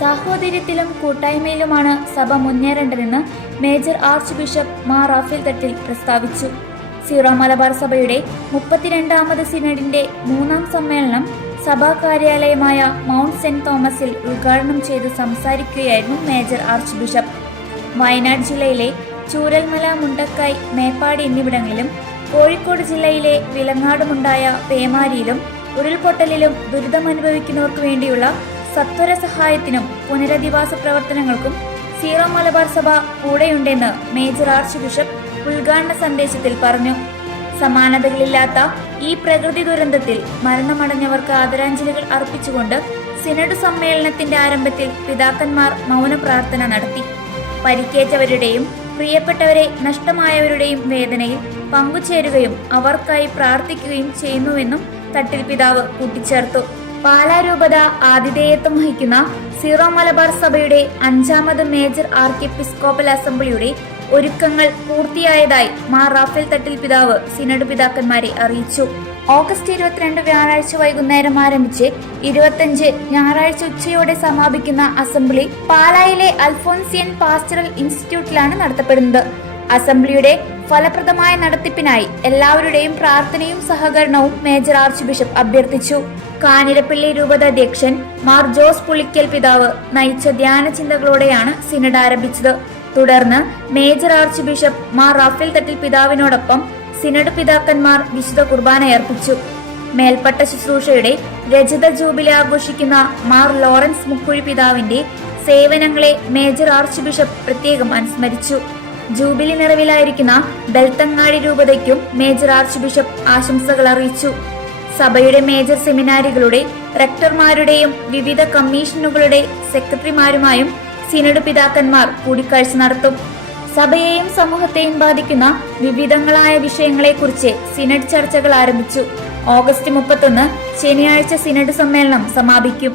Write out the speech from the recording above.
സാഹോദര്യത്തിലും കൂട്ടായ്മയിലുമാണ് സഭ മുന്നേറേണ്ടതെന്ന് major archbishop Mar Raphael Thattil പ്രസ്താവിച്ചു. സീറോ മലബാർ സഭയുടെ 32ാമത് സിനഡിന്റെ 3ാം സമ്മേളനം സഭാ കാര്യാലയമായ മൗണ്ട് സെന്റ് തോമസിൽ ഉദ്ഘാടനം ചെയ്ത് സംസാരിക്കുകയായിരുന്നു മേജർ ആർച്ച് ബിഷപ്പ്. വയനാട് ജില്ലയിലെ ചൂരൽമല, മുണ്ടക്കൈ, മേപ്പാടി എന്നിവിടങ്ങളിലും കോഴിക്കോട് ജില്ലയിലെ വിലങ്ങാടുമുണ്ടായ പേമാരിയിലും ഉരുൾപൊട്ടലിലും ദുരിതമനുഭവിക്കുന്നവർക്ക് വേണ്ടിയുള്ള സത്വര സഹായത്തിനും പുനരധിവാസ പ്രവർത്തനങ്ങൾക്കും സീറോ മലബാർ സഭ കൂടെയുണ്ടെന്ന് മേജർ ആർച്ച് ബിഷപ്പ് ഉദ്ഘാടന സന്ദേശത്തിൽ പറഞ്ഞു. സമാനതകളില്ലാത്ത ഈ പ്രകൃതി ദുരന്തത്തിൽ മരണമടഞ്ഞവർക്ക് ആദരാഞ്ജലികൾ അർപ്പിച്ചുകൊണ്ട് സിനഡ് സമ്മേളനത്തിന്റെ ആരംഭത്തിൽ പിതാക്കന്മാർ മൗന പ്രാർത്ഥന നടത്തി. പരിക്കേറ്റവരുടെയും പ്രിയപ്പെട്ടവരെ നഷ്ടമായവരുടെയും വേദനയിൽ പങ്കുചേരുകയും അവർക്കായി പ്രാർത്ഥിക്കുകയും ചെയ്യുന്നുവെന്നും തട്ടിൽ പിതാവ് കൂട്ടിച്ചേർത്തു. പാലാ രൂപത ആതിഥേയത്വം വഹിക്കുന്ന സീറോ മലബാർ സഭയുടെ 5ാമത് മേജർ ആർക്കിയെപ്പിസ്കോപ്പൽ അസംബ്ലിയുടെ ഒരുക്കങ്ങൾ പൂർത്തിയായതായി മാർ റാഫേൽ തട്ടിൽ പിതാവ് സിനഡ് പിതാക്കന്മാരെ അറിയിച്ചു. ഓഗസ്റ്റ് 22 വ്യാഴാഴ്ച വൈകുന്നേരം ആരംഭിച്ച് 25 ഞായറാഴ്ച ഉച്ചയോടെ സമാപിക്കുന്ന അസംബ്ലി പാലായിലെ അൽഫോൻസിയൻ പാസ്റ്ററൽ ഇൻസ്റ്റിറ്റ്യൂട്ടിലാണ് നടത്തപ്പെടുന്നത്. അസംബ്ലിയുടെ ഫലപ്രദമായ നടത്തിപ്പിനായി എല്ലാവരുടെയും പ്രാർത്ഥനയും സഹകരണവും മേജർ ആർച്ച് ബിഷപ്പ് അഭ്യർത്ഥിച്ചു. കാഞ്ഞിരപ്പള്ളി രൂപത അധ്യക്ഷൻ മാർ ജോസ് പുളിക്കൽ പിതാവ് നയിച്ച ധ്യാന ചിന്തകളോടെയാണ് സിനഡ് ആരംഭിച്ചത്. തുടർന്ന് major archbishop Mar Raphael Thattil പിതാവിനോടൊപ്പം സിനഡ് പിതാക്കന്മാർ വിശുദ്ധ കുർബാന അർപ്പിച്ചു. മേൽപ്പട്ട ശുശ്രൂഷയുടെ രജത ജൂബിലി ആഘോഷിക്കുന്ന മാർ ലോറൻസ് മുക്കുഴി പിതാവിന്റെ സേവനങ്ങളെ മേജർ ആർച്ച് ബിഷപ്പ് പ്രത്യേകം അനുസ്മരിച്ചു. ജൂബിലി നിറവിലായിരിക്കുന്ന ബെൽത്തങ്ങാടി രൂപതയ്ക്കും മേജർ ആർച്ച് ബിഷപ്പ് ആശംസകൾ അറിയിച്ചു. സഭയുടെ മേജർ സെമിനാരികളുടെ റെക്ടർമാരുടെയും വിവിധ കമ്മീഷനുകളുടെ സെക്രട്ടറിമാരുമായും സിനഡ് പിതാക്കന്മാർ കൂടിക്കാഴ്ച നടത്തും. സഭയെയും സമൂഹത്തെയും ബാധിക്കുന്ന വിവിധങ്ങളായ വിഷയങ്ങളെക്കുറിച്ച് സിനഡ് ചർച്ചകൾ ആരംഭിച്ചു. ഓഗസ്റ്റ് 31 ശനിയാഴ്ച സിനഡ് സമ്മേളനം സമാപിക്കും.